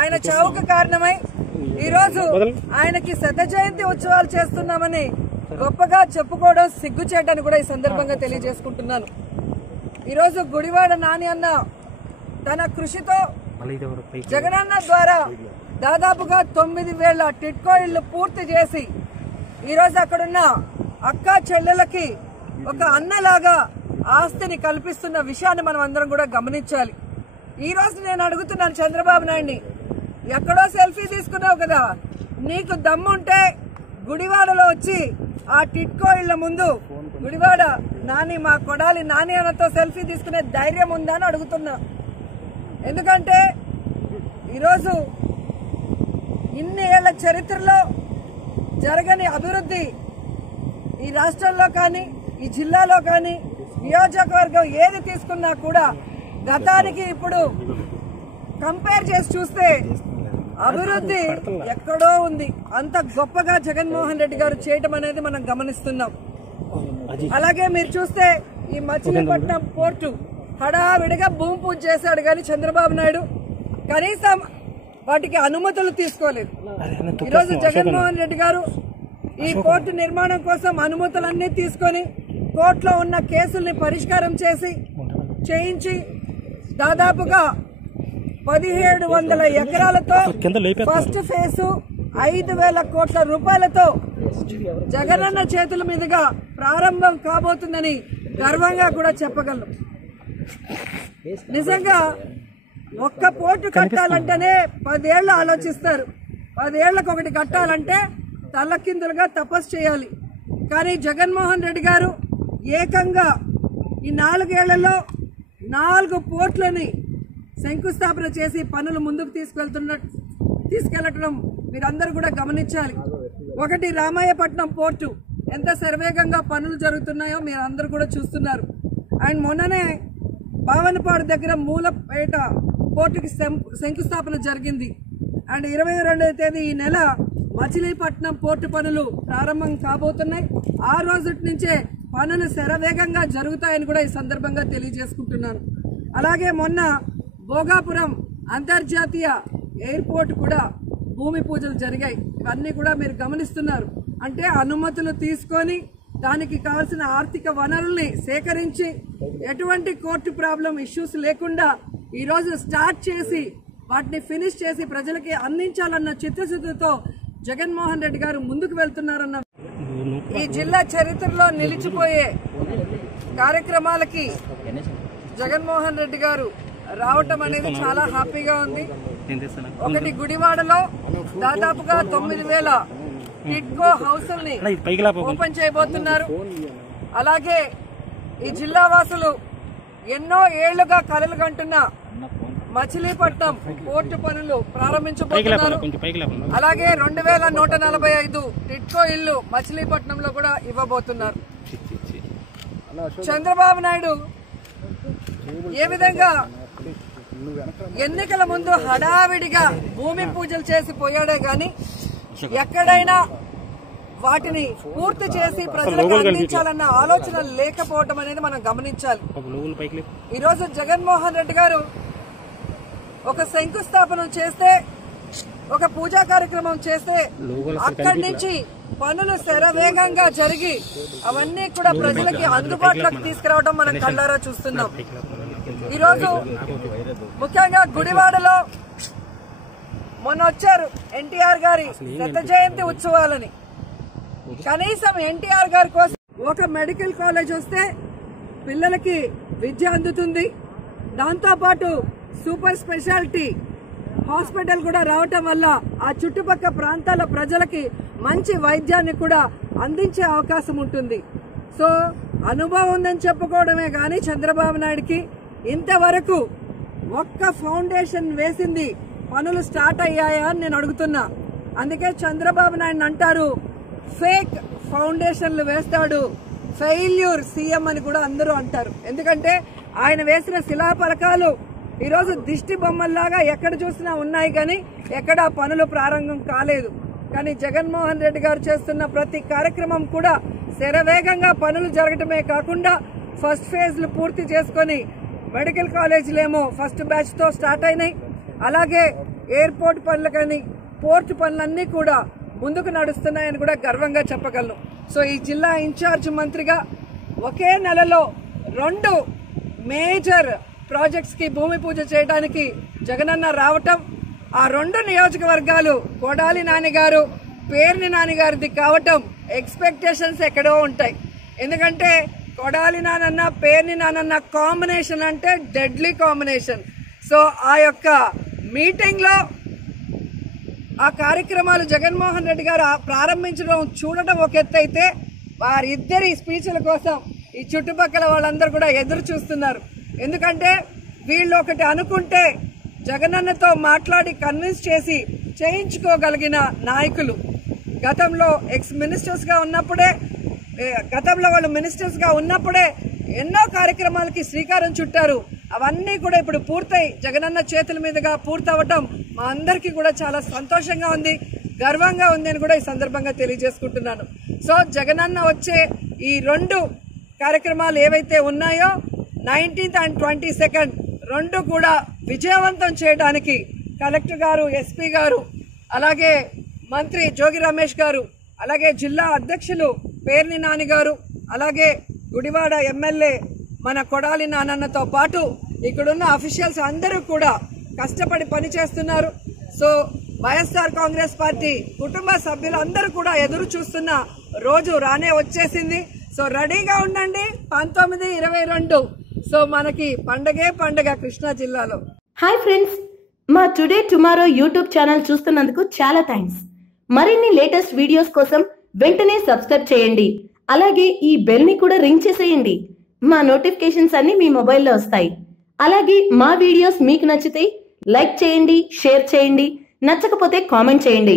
ఆయన చావుకు కారణమై ఈ రోజు ఆయనకి శత జయంతి ఉత్సవాలు చేస్తున్నామని గొప్పగా చెప్పుకోవడం సిగ్గుచేటని కూడా ఈ సందర్భంగా తెలియజేసుకుంటున్నాను. ఈరోజు గుడివాడ నాని అన్న తన కృషితో జగనన్న ద్వారా దాదాపుగా 9,000 టిట్కో ఇళ్లు పూర్తి చేసి ఈరోజు అక్కడున్న అక్క చెల్లెలకి ఒక అన్నలాగా ఆస్తిని కల్పిస్తున్న విషయాన్ని మనం అందరం కూడా గమనించాలి. ఈ రోజు నేను అడుగుతున్నాను చంద్రబాబు నాయుడిని, ఎక్కడో సెల్ఫీ తీసుకున్నావు కదా, నీకు దమ్ముంటే గుడివాడలో వచ్చి ఆ టిట్కో ఇళ్ల ముందు గుడివాడ నాని మా కొడాలి నాని అన్నతో సెల్ఫీ తీసుకునే ధైర్యం ఉందా అని అడుగుతున్నా. ఎందుకంటే ఈరోజు ఇన్ని ఏళ్ల చరిత్రలో జరగని అభివృద్ధి ఈ రాష్ట్రంలో కానీ ఈ జిల్లాలో కానీ నియోజకవర్గం ఏది తీసుకున్నా కూడా గతానికి ఇప్పుడు కంపేర్ చేసి చూస్తే అభివృద్ధి ఎక్కడో ఉంది. అంత గొప్పగా జగన్మోహన్ రెడ్డి గారు చేయటం అనేది మనం గమనిస్తున్నాం. అలాగే మీరు చూస్తే ఈ మచిలీపట్నం పోర్టు హడావిడిగా భూమి పూజ చేశాడు కానీ చంద్రబాబు నాయుడు కనీసం వాటికి అనుమతులు తీసుకోలేదు. ఈరోజు జగన్మోహన్ రెడ్డి గారు ఈ పోర్టు నిర్మాణం కోసం అనుమతులన్నీ తీసుకొని కోర్టులో ఉన్న కేసుల్ని పరిష్కారం చేయించి దాదాపుగా 1,700 ఎకరాలతో ఫస్ట్ ఫేజ్ 5,000 కోట్ల రూపాయలతో జగనన్న చేతుల మీదుగా ప్రారంభం కాబోతుందని గర్వంగా కూడా చెప్పగలను. నిజంగా ఒక్క పోర్టు కట్టాలంటేనే 10 ఏళ్లు ఆలోచిస్తారు. 10 ఏళ్లకు ఒకటి కట్టాలంటే తల్లకిందులుగా తపస్సు చేయాలి. కానీ జగన్మోహన్ రెడ్డి గారు ఏకంగా ఈ 4 ఏళ్లలో 4 పోర్టులని శంకుస్థాపన చేసి పనులు ముందుకు తీసుకెళ్లడం మీరందరూ కూడా గమనించాలి. ఒకటి రామాయపట్నం పోర్టు ఎంత శరవేగంగా పనులు జరుగుతున్నాయో మీరందరూ కూడా చూస్తున్నారు. అండ్ మొన్ననే బావనపాడు దగ్గర మూలపేట పోర్టుకి శంకుస్థాపన జరిగింది. అండ్ 22వ తేదీ ఈ నెల మచిలీపట్నం పోర్టు పనులు ప్రారంభం కాబోతున్నాయి. ఆ రోజు నుంచే పనులు శరవేగంగా జరుగుతాయని కూడా ఈ సందర్భంగా తెలియజేసుకుంటున్నాను. అలాగే మొన్న భోగాపురం అంతర్జాతీయ ఎయిర్పోర్ట్ కూడా భూమి పూజలు జరిగాయి. ఇవన్నీ కూడా మీరు గమనిస్తున్నారు. అంటే అనుమతులు తీసుకొని దానికి కావాల్సిన ఆర్థిక వనరుల్ని సేకరించి ఎటువంటి కోర్టు ప్రాబ్లం ఇష్యూస్ లేకుండా ఈరోజు స్టార్ట్ చేసి వాటిని ఫినిష్ చేసి ప్రజలకి అందించాలన్న చిత్తశుద్ధితో జగన్మోహన్ రెడ్డి గారు ముందుకు వెళ్తున్నారన్న ఈ జిల్లా చరిత్రలో నిలిచిపోయే కార్యక్రమాలకి జగన్మోహన్ రెడ్డి గారు రావటం అనేది చాలా హ్యాపీగా ఉంది. ఒకటి గుడివాడలో దాదాపుగా 9,000 టిట్కో హౌసుల్ని ఓపెన్ చేయబోతున్నారు. అలాగే ఈ జిల్లా వాసులు ఎన్నో ఏళ్లుగా కలలు కంటున్న మచిలీపట్నం పోర్టు పనులు ప్రారంభించబోతున్నారు. అలాగే 2,145 టిట్కో ఇళ్లు మచిలీపట్నంలో కూడా ఇవ్వబోతున్నారు. చంద్రబాబు నాయుడు ఏ విధంగా ఎన్నికల ముందు హడావిడిగా భూమి పూజలు చేసి పోయాడే గాని ఎక్కడైనా వాటిని పూర్తి చేసి ప్రజలకు అందించాలన్న ఆలోచన లేకపోవడం అనేది మనం గమనించాలి. ఈరోజు జగన్మోహన్ రెడ్డి గారు ఒక శంకుస్థాపన చేస్తే, ఒక పూజా కార్యక్రమం చేస్తే అక్కడి నుంచి పనులు శరవేగంగా జరిగి అవన్నీ కూడా ప్రజలకి అందుబాటులోకి తీసుకురావడం మనం కళ్ళారా చూస్తున్నాం. ఈరోజు ముఖ్యంగా గుడివాడలో మొన్న వచ్చారు ఎన్టీఆర్ గారి శత జయంతి ఉత్సవాలని. కనీసం ఎన్టీఆర్ గారి కోసం ఒక మెడికల్ కాలేజ్ వస్తే పిల్లలకి విద్య అందుతుంది. దాంతోపాటు సూపర్ స్పెషాలిటీ హాస్పిటల్ కూడా రావటం వల్ల ఆ చుట్టుపక్కల ప్రాంతాల ప్రజలకి మంచి వైద్యాన్ని కూడా అందించే అవకాశం ఉంటుంది. సో అనుభవం ఉందని చెప్పుకోవడమే గాని చంద్రబాబు నాయుడికి ఇంతవరకు ఒక్క ఫౌండేషన్ వేసింది పనులు స్టార్ట్ అయ్యాయా అని నేను అడుగుతున్నా. అందుకే చంద్రబాబు నాయుడు అంటారు ఫేక్ ఫౌండేషన్లు వేస్తాడు, ఫెయిల్యూర్ సీఎం అని కూడా అందరూ అంటారు. ఎందుకంటే ఆయన వేసిన శిలాఫలకాలు ఈరోజు దిష్టి బొమ్మల్లాగా ఎక్కడ చూసినా ఉన్నాయి కానీ ఎక్కడ పనులు ప్రారంభం కాలేదు. కానీ జగన్మోహన్ రెడ్డి గారు చేస్తున్న ప్రతి కార్యక్రమం కూడా శరవేగంగా పనులు జరగటమే కాకుండా ఫస్ట్ ఫేజ్లు పూర్తి చేసుకుని మెడికల్ కాలేజీలేమో ఫస్ట్ బ్యాచ్ తో స్టార్ట్ అయినాయి. అలాగే ఎయిర్పోర్ట్ పనులు కానీ పోర్ట్ పనులన్నీ కూడా ముందుకు నడుస్తున్నాయని కూడా గర్వంగా చెప్పగలను. సో ఈ జిల్లా ఇన్ఛార్జ్ మంత్రిగా ఒకే నెలలో 2 మేజర్ ప్రాజెక్ట్స్ కి భూమి పూజ చేయడానికి జగనన్న రావటం, ఆ 2 నియోజకవర్గాలు కొడాలి నానిగారు పేర్ని నానిగారిది కావటం ఎక్స్పెక్టేషన్స్ ఎక్కడో ఉంటాయి. ఎందుకంటే కొడాలి నానన్న పేర్ని నానన్న కాంబినేషన్ అంటే డెడ్లీ కాంబినేషన్. సో ఆ యొక్క మీటింగ్ లో ఆ కార్యక్రమాలు జగన్మోహన్ రెడ్డి గారు ప్రారంభించడం చూడటం ఒక ఎత్తు అయితే, వారిద్దరి స్పీచ్ల కోసం ఈ చుట్టుపక్కల వాళ్ళందరూ కూడా ఎదురు చూస్తున్నారు. ఎందుకంటే వీళ్ళు ఒకటి అనుకుంటే జగనన్నతో మాట్లాడి కన్విన్స్ చేసి చేయించుకోగలిగిన నాయకులు. గతంలో వాళ్ళు మినిస్టర్స్ గా ఉన్నప్పుడే ఎన్నో కార్యక్రమాలకి శ్రీకారం చుట్టారు. అవన్నీ కూడా ఇప్పుడు పూర్తయి జగనన్న చేతుల మీదుగా పూర్తవటం మా అందరికీ కూడా చాలా సంతోషంగా ఉంది, గర్వంగా ఉంది అని కూడా ఈ సందర్భంగా తెలియజేసుకుంటున్నాను. సో జగనన్న వచ్చే ఈ 2 కార్యక్రమాలు ఏవైతే ఉన్నాయో 19th and 22nd 2 కూడా విజయవంతం చేయడానికి కలెక్టర్ గారు, ఎస్పీ గారు, అలాగే మంత్రి జోగి రమేష్ గారు, అలాగే జిల్లా అధ్యక్షులు పేర్ని నాని గారు, అలాగే గుడివాడ ఎమ్మెల్యే మన కొడాలి నానన్నతో పాటు ఇక్కడున్న అఫీషియల్స్ అందరూ కూడా కష్టపడి పనిచేస్తున్నారు. సో వైఎస్ఆర్ కాంగ్రెస్ పార్టీ కుటుంబ సభ్యులందరూ కూడా ఎదురు చూస్తున్న రోజు రానే వచ్చేసింది. సో రెడీగా ఉండండి 19-22. సో మనకి పండగే పండగ కృష్ణా జిల్లాలో. హాయ్ ఫ్రెండ్స్, మా టుడే టుమారో యూట్యూబ్ ఛానల్ చూస్తున్నందుకు చాలా థ్యాంక్స్. మరిన్ని లేటెస్ట్ వీడియోస్ కోసం వెంటనే సబ్స్క్రైబ్ చేయండి. అలాగే ఈ బెల్ ని కూడా రింగ్ చేసేయండి. మా నోటిఫికేషన్స్ అన్ని మీ మొబైల్లో వస్తాయి. అలాగే మా వీడియోస్ మీకు నచ్చితే లైక్ చేయండి, షేర్ చేయండి, నచ్చకపోతే కామెంట్ చేయండి.